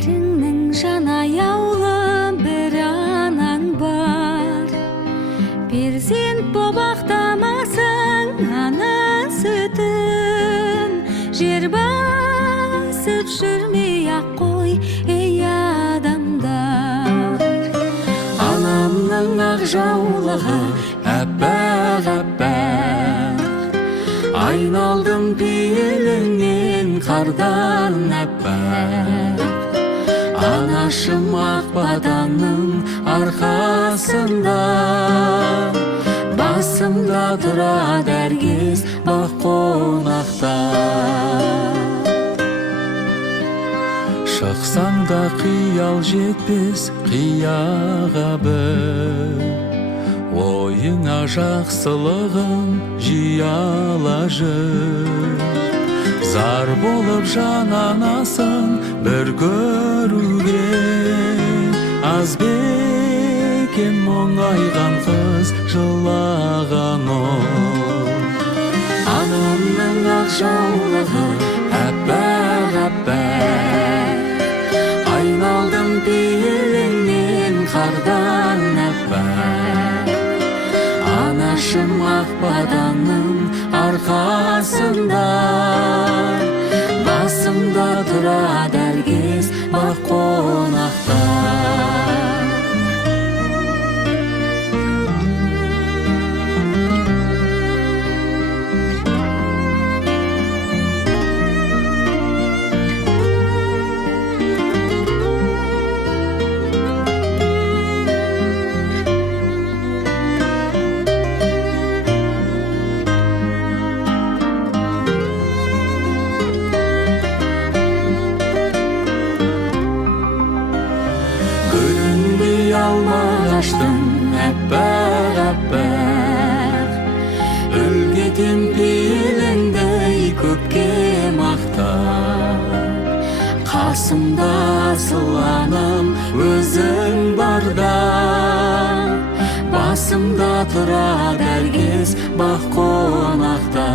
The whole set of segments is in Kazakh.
Бәріңнің жан аяулы бір анаң бар. Перзент боп ақтамасың ана сүтін, жер басып жүрмей-ақ қой ей адамдар. Анамның ақ жаулығы әппақ-әппақ, айналдым пейіліңнен қардан әппақ. Анашым ақ батаның арқасында, басымда тұрады әркез бақ қонақта. Шықсаң да қиял жетпес қияға бір, ойыңа жақсылығын жияла жүр. Зар болып жан анасын бір көруге, аз бекен мұңайған қыз жылаған ол. Анамның ақ жаулығы әппақ-әппақ, айналдым пейіліңнен қардан әппақ. Анашым ақ батаның арқасында, басымда тұрады әркез бақ қонақта. Көрінбей алмағаштың әппақ-әппақ, үлгетем пейіліңдей көпке мақтап. Қасымда асыл анам өзің барда, басымда тұрады әркез бақ қонақта.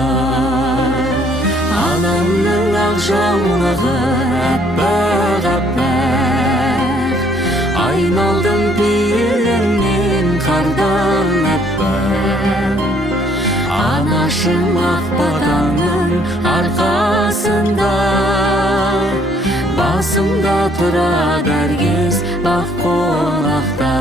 Анамның ақ жаулығы әппақ-әппақ, айналдым пейіліңнен қардан әппақ. Анашым ақ батаның арқасында, басымда тұрады әркез бақ қонақта.